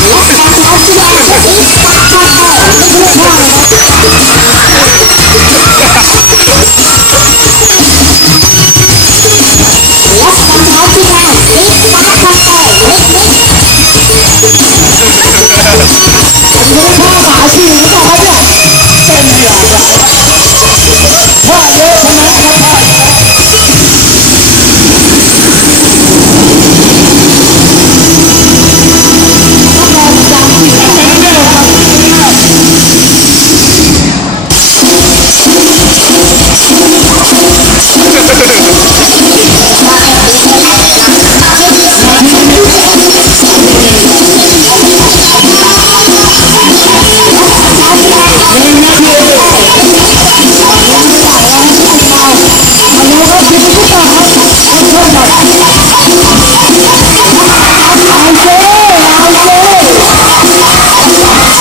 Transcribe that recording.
What?